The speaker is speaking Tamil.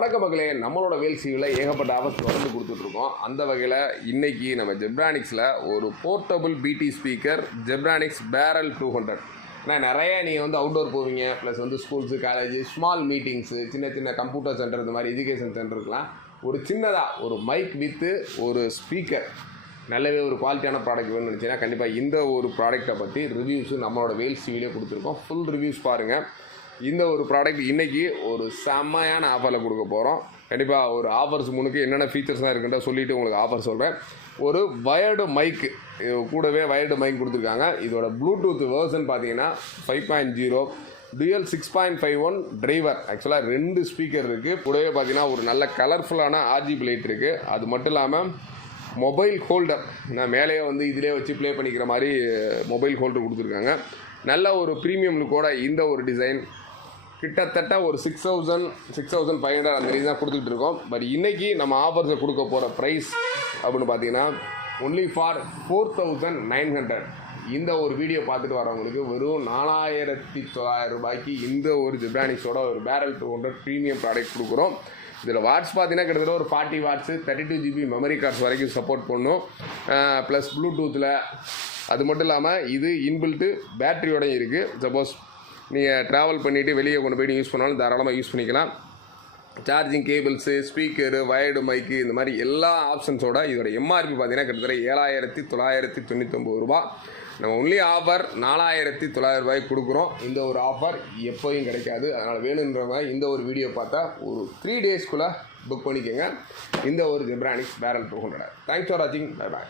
வணக்க மக்களே, நம்மளோட வேல்சியில் ஏகப்பட்ட ஆஃபர்ஸ் தொடர்ந்து கொடுத்துட்ருக்கோம். அந்த வகையில் இன்றைக்கி நம்ம ஜெப்ரானிக்ஸில் ஒரு போர்ட்டபுள் பிடி ஸ்பீக்கர் ஜெப்ரானிக்ஸ் பேரல் 200. ஆனால் நிறைய நீங்கள் வந்து அவுட்டோர் போவீங்க, ப்ளஸ் வந்து ஸ்கூல்ஸு, காலேஜ், ஸ்மால் மீட்டிங்ஸு, சின்ன சின்ன கம்ப்யூட்டர் சென்டர், இந்த மாதிரி எஜுகேஷன் சென்டருக்குலாம் ஒரு சின்னதாக ஒரு மைக் வித்து ஒரு ஸ்பீக்கர் நல்லவே ஒரு குவாலிட்டியான ப்ராடக்ட் வேணும்னு நினச்சிங்கன்னா கண்டிப்பாக இந்த ஒரு ப்ராடக்ட்டை பற்றி ரிவ்யூஸு நம்மளோட வேல்சிவிலே கொடுத்துருக்கோம். ஃபுல் ரிவ்யூஸ் பாருங்கள். இந்த ஒரு ப்ராடக்ட் இன்றைக்கி ஒரு செம்மையான ஆஃபரில் கொடுக்க போகிறோம். கண்டிப்பாக ஒரு ஆஃபர்ஸ் முன்னுக்கு என்னென்ன ஃபீச்சர்ஸ்லாம் இருக்குன்ற சொல்லிவிட்டு உங்களுக்கு ஆஃபர் சொல்கிறேன். ஒரு வயர்டு மைக்கு, கூடவே வயர்டு மைக் கொடுத்துருக்காங்க. இதோட ப்ளூடூத் வேர்ஷன் பார்த்தீங்கன்னா 5.0, டுயல் 6.51 டிரைவர். ஆக்சுவலாக 2 ஸ்பீக்கர் இருக்குது. கூடவே பார்த்தீங்கன்னா ஒரு நல்ல கலர்ஃபுல்லான RGB லைட் இருக்குது. அது மட்டும் இல்லாமல் மொபைல் ஹோல்டர், நான் மேலேயே வந்து இதிலே வச்சு ப்ளே பண்ணிக்கிற மாதிரி மொபைல் ஹோல்டர் கொடுத்துருக்காங்க. நல்ல ஒரு ப்ரீமியம் லுக்கோட இந்த ஒரு டிசைன் கிட்டத்தட்ட ஒரு 6,500 அந்த ரேஞ்ச் தான் கொடுத்துக்கிட்டு இருக்கோம். பட் இன்றைக்கி நம்ம ஆஃபர்ஸை கொடுக்க போகிற ப்ரைஸ் அப்படின்னு பார்த்தீங்கன்னா ஒன்லி ஃபார் 4,900. இந்த ஒரு வீடியோ பார்த்துட்டு வரவங்களுக்கு வெறும் 4,900 ரூபாய்க்கு இந்த ஒரு ஜெப்ரானிக்ஸோட ஒரு பேரல் 200 ப்ரீமியம் ப்ராடக்ட் கொடுக்குறோம். இதில் வாட்ஸ் பார்த்தீங்கன்னா கிட்டத்தட்ட ஒரு 40 வாட்ஸு, 32 GB மெமரி கார்ட்ஸ் வரைக்கும் சப்போர்ட் பண்ணும். ப்ளஸ் ப்ளூடூத்தில் அது மட்டும் இல்லாமல் இது இன்பில்ட்டு பேட்டரியோடையும் இருக்குது. சப்போஸ் நீங்கள் ட்ராவல் பண்ணிவிட்டு வெளியே கொண்டு போய்ட்டு யூஸ் பண்ணாலும் தாராளமாக யூஸ் பண்ணிக்கலாம். சார்ஜிங் கேபிள்ஸு, ஸ்பீக்கரு, வயர்டு மைக்கு, இந்த மாதிரி எல்லா ஆப்ஷன்ஸோட இதோட எம்ஆர்பி பார்த்தீங்கன்னா கிட்டத்தட்ட 7,999 ரூபா. நம்ம ஒன்லி ஆஃபர் 4,900 ரூபாய்க்கு கொடுக்குறோம். இந்த ஒரு ஆஃபர் எப்போயும் கிடைக்காது. அதனால் வேணுன்றவங்க இந்த ஒரு வீடியோ பார்த்தா ஒரு 3 டேஸ்க்குள்ளே புக் பண்ணிக்கோங்க இந்த ஒரு ஜெப்ரானிக்ஸ் பேரல் 200. தேங்க்ஸ் ஃபார் வாட்சிங். Bye bye.